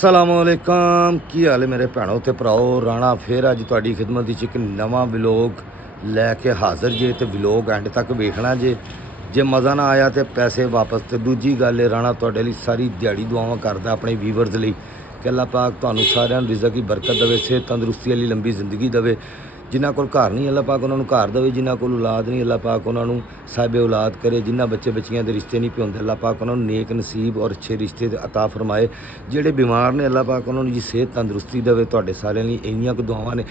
असलामुअलैकुम की हाल है मेरे भैनों ते भराओ। राना फिर अज तुहाडी खिदमत विच एक नवा व्लॉग लैके हाज़र जे। तो व्लॉग एंड तक वेखना जे मज़ा ना आया तो पैसे वापस। तो दूजी गल है राना तुहाडे लई सारी दिहाड़ी दुआवां करदा अपने व्यूवर्स लई कि अल्लाह पाक तुहानूं सारिआं नूं रिज़क की बरकत देवे, सेहत तंदुरुस्ती वाली लंबी जिंदगी देवे। जिन्हां कोल घर नहीं अल्लाह पाक उन्हां नूं घर देवे, जिन्हां कोल औलाद नहीं अल्लाह पाक उन्हां नूं साहिब औलाद करे। जिन्हां बच्चे बच्चियां दे रिश्ते नहीं पिउंदे अल्लाह पाक उन्हां नूं नेक नसीब और अच्छे रिश्ते अता फरमाए। जिहड़े बीमार ने अल्लाह पाक उन्हां नूं जी सेहत तंदुरुस्ती देवे। तुहाडे सारिआं लई इन्नियां कुछ दुआवां ने।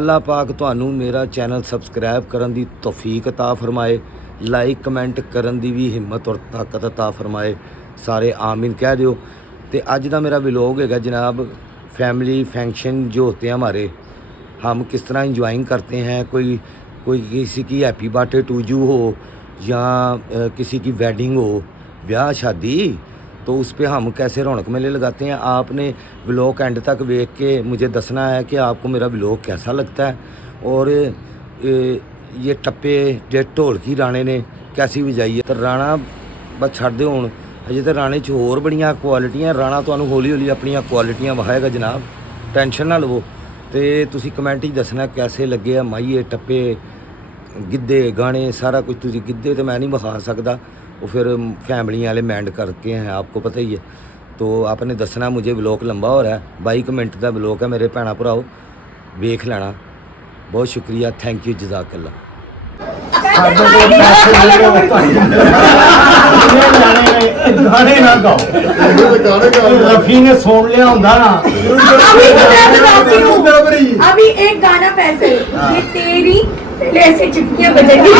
अल्लाह पाक तुहानूं मेरा चैनल सबसक्राइब करन दी तौफीक अता फरमाए, लाइक कमेंट करन दी भी हिम्मत और ताकत अता फरमाए। सारे आमीन कह दिओ। तो अज दा मेरा व्लॉग है जनाब फैमिली फंक्शन जो होते हैं हमारे, हम किस तरह इंजॉइंग करते हैं। कोई किसी की हैप्पी बर्थडे टू यू हो या किसी की वेडिंग हो, ब्याह शादी, तो उस पर हम कैसे रौनक मेले लगाते हैं। आपने व्लॉग एंड तक देख के मुझे दसना है कि आपको मेरा व्लॉग कैसा लगता है। और ये टप्पे जे ढोलकी राणे ने कैसी बजाई है। तो राना बस छड्ड दे हुण, अजे तो राणे च होर बड़ियां क्वालिटियां। राना तुहानूं हौली हौली अपनियां क्वालिटियां विखाएगा जनाब, टेंशन ना लवो। तो तुसी कमेंट ही दसना कैसे लगे आ माइए टप्पे गिद्धे गाने सारा कुछ। तुसी गिद्धे तो मैं नहीं विखा सकता, वो फिर फैमिली वाले मैंड करके हैं, आपको पता ही है। तो आपने दसना। मुझे व्लॉग लंबा हो रहा है, 22 मिनट का व्लॉग है मेरे भैणा भराओ, वेख लेना। बहुत शुक्रिया, थैंक यू, जज़ाकल्ला। गाने ना गाओ, रफी ने सुन लिया होंदा ना। अभी एक गाना पैसे ये तेरी ऐसे चुटकियां बजेंगी।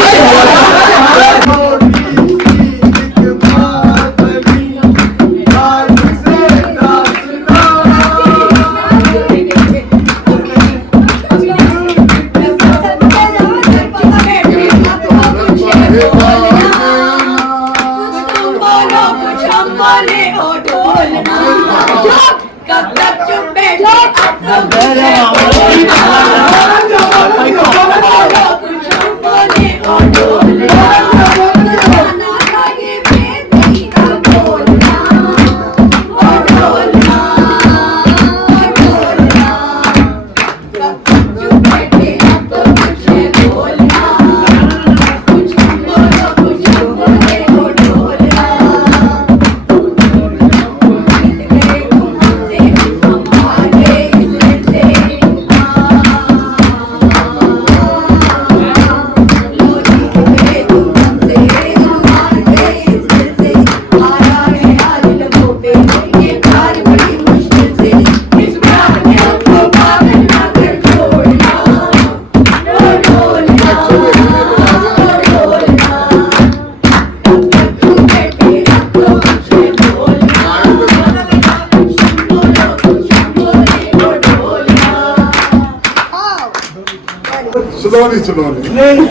नहीं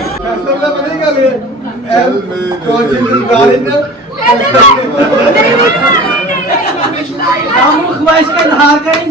ख्वाहिश का इजहार करें।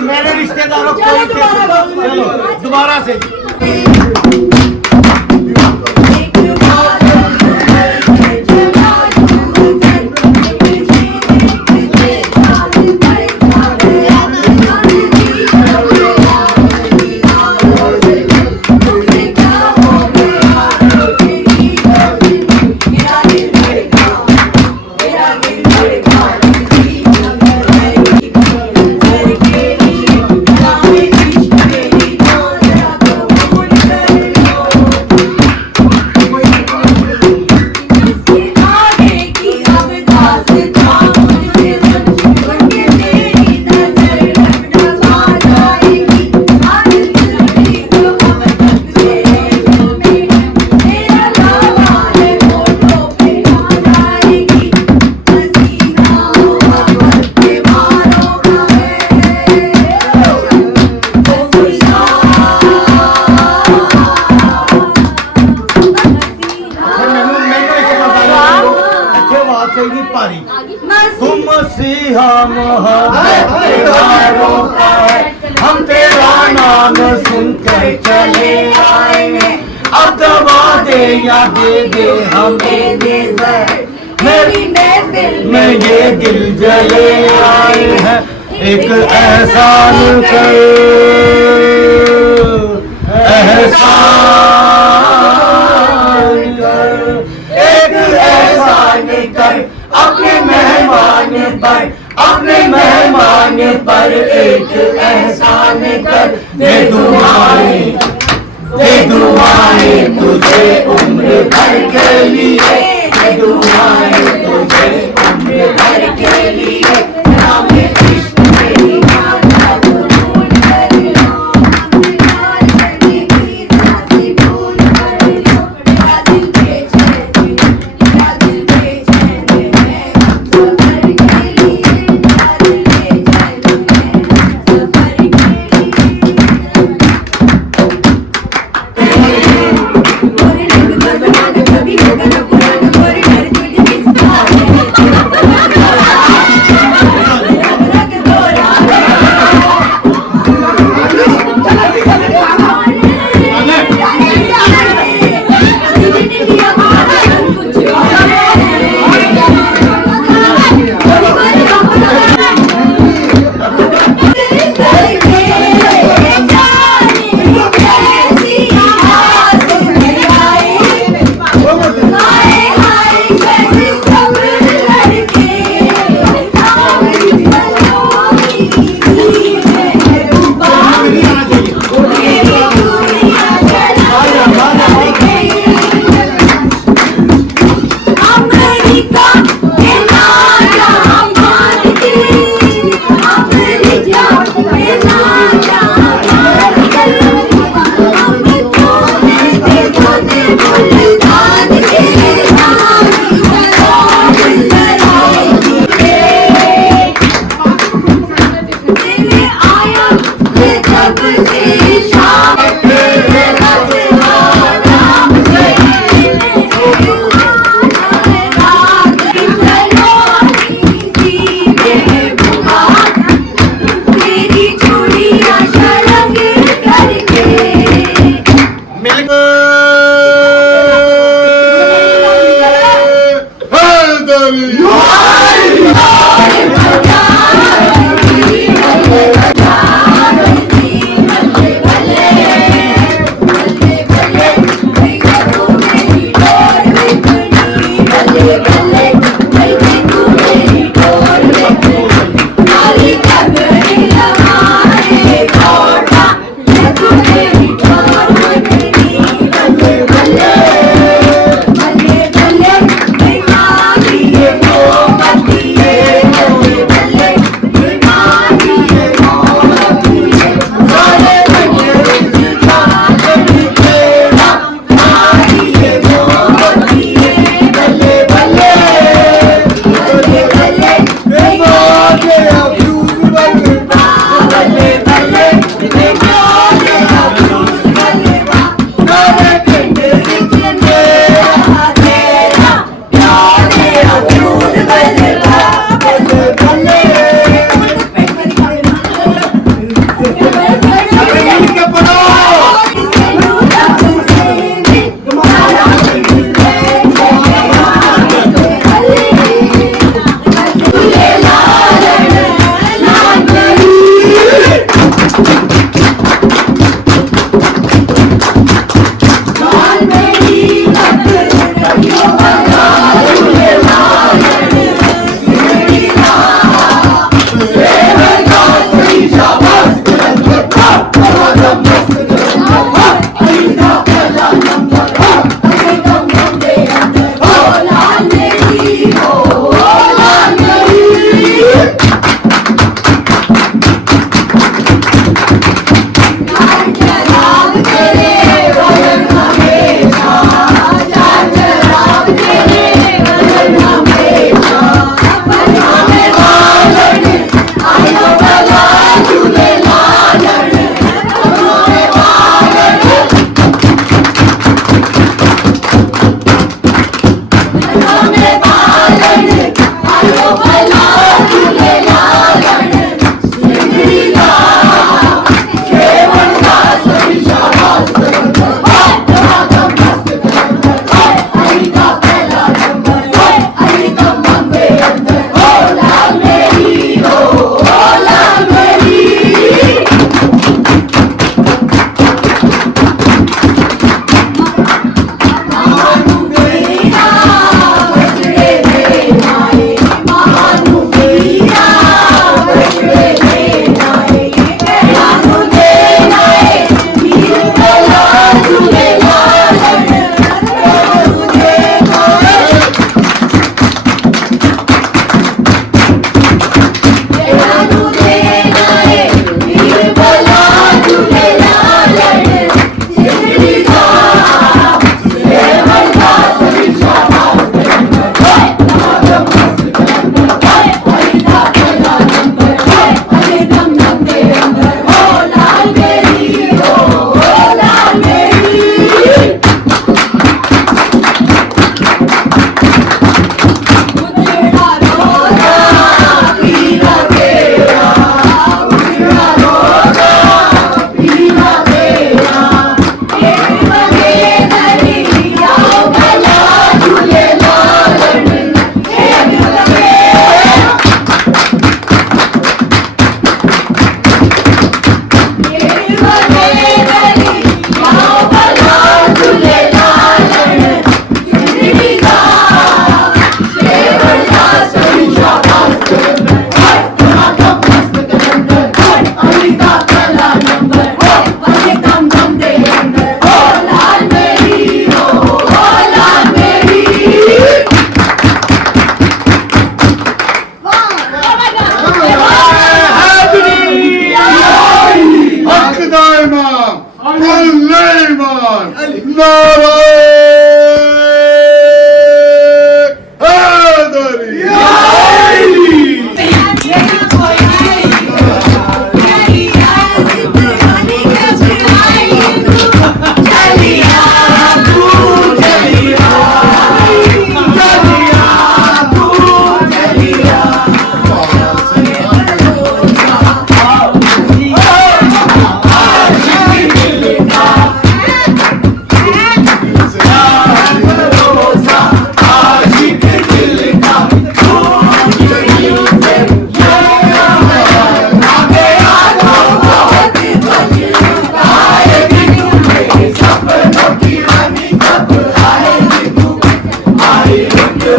मेरे रिश्तेदारों को दोबारा से चाहिए भारी। मसीह तुम मसीहा मोहब्बत प्यारों का है, हम तेरा नाम सुनकर चले आए हैं। अब दबा दे या दे दे हमें नजर, मेरी महफिल में ये दिल जले आए हैं। एक एहसान कर, एहसान कर, एक एहसान कर अपने मेहमान पर, अपने मेहमान पर एक एहसान कर। दे दुआएं तुझे उम्र भर के लिए, दे दुआएं तुझे उम्र भर के लिए। नाम इश्क मेरी माता कबूल कर लो, अपना करने की सांसें भूल कर लो। मेरा दिल बेचैन है, मेरा दिल बेचैन है हम सफर के लिए, मेरा दिल बेचैन है सफर के लिए। गोरे रंग का जमाना कभी होगा न पुराना, गोरे घर तुझे किसका है, रंग गोरा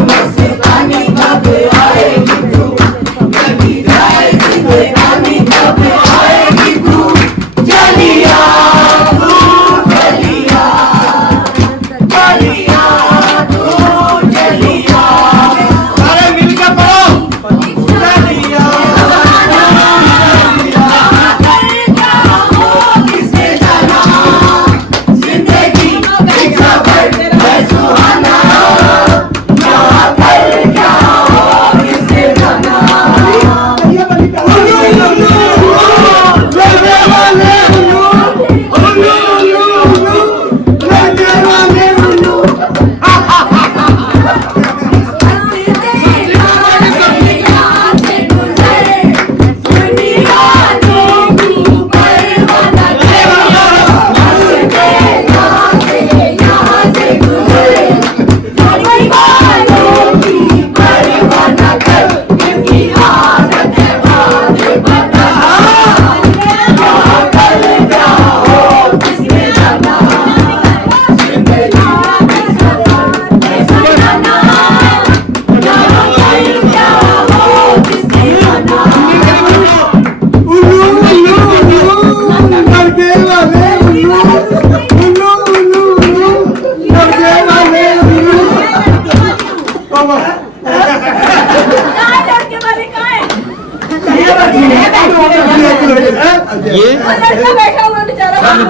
मस्तानी कब आएगी तू, जगी जाए जिंदगानी कब आएगी तू, चलिया तू चलिया, चलिया तू चलिया, सारे मिलकर पढ़ो, चलिया किसने जाना, जिंदगी एक सफर है सुहाना, यहाँ पर क्या हो किसने जाना,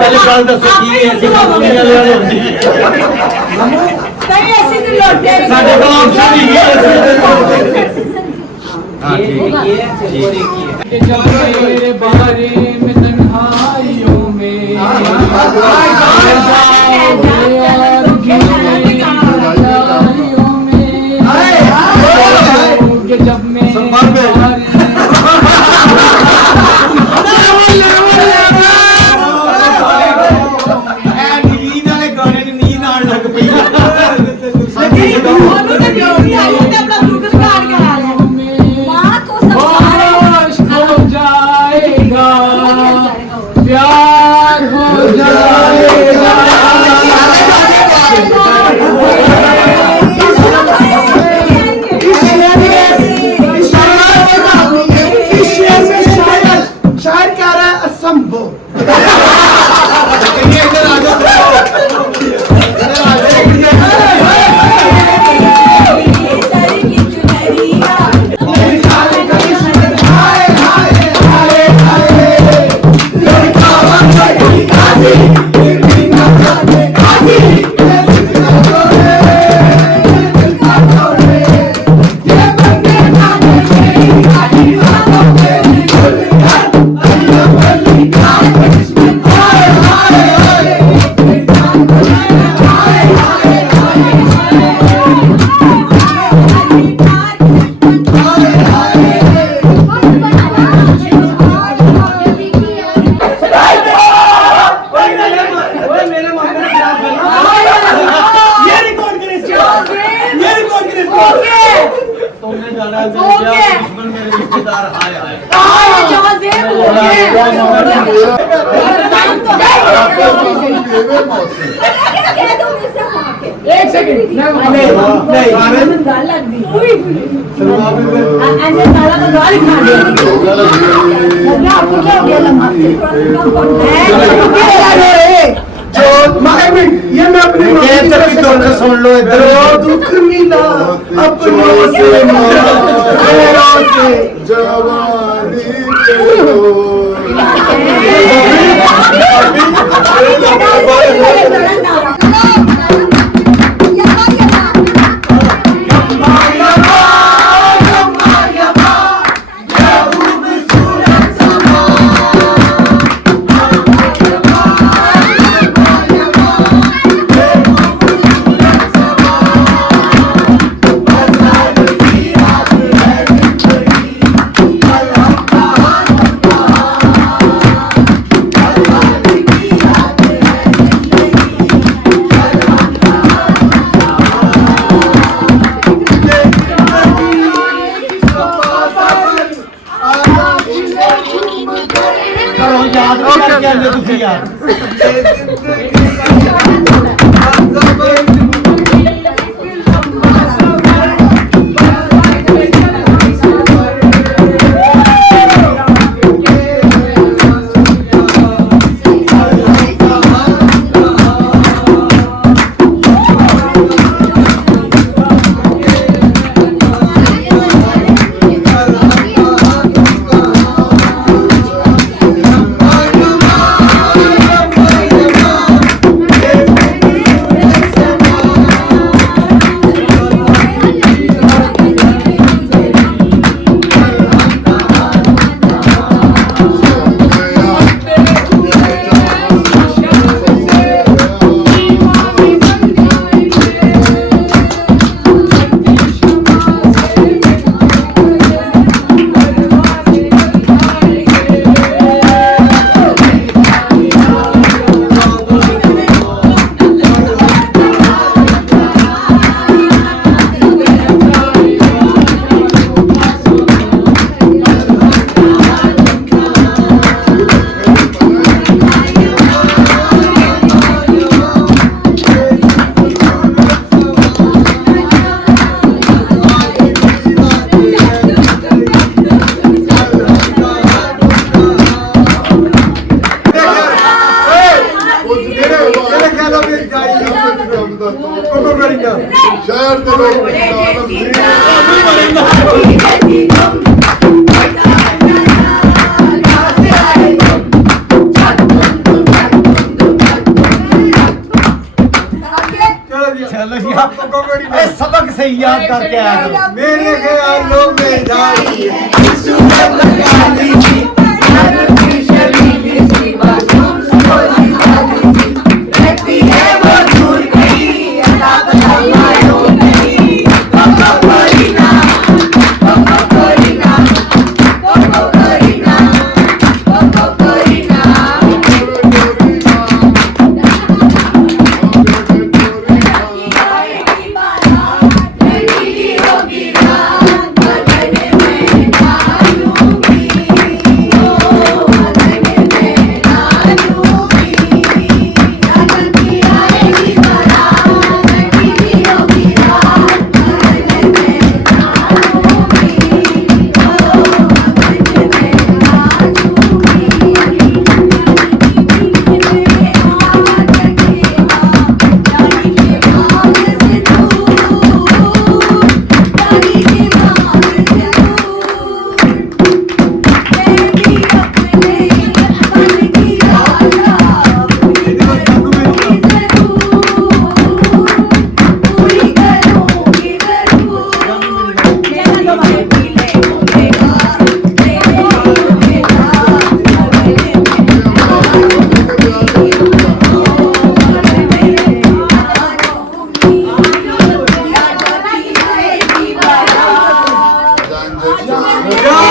पहले गाल दसो की ऐसी दुनिया ले होती है नहीं ऐसी तो लौटे साडे को ऑप्शन ही है हां ठीक है मेरे बारे में तन्हाइयों में जब मैं प्यार हो जाएगा शायर कह रहा है असंभव एक सेकंड ये मैं अपने सुन लो इधर दुख मिला अपनों से मेरों से जवानी सबक से याद करके आया मेरे ख्यालों में जाई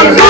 Allah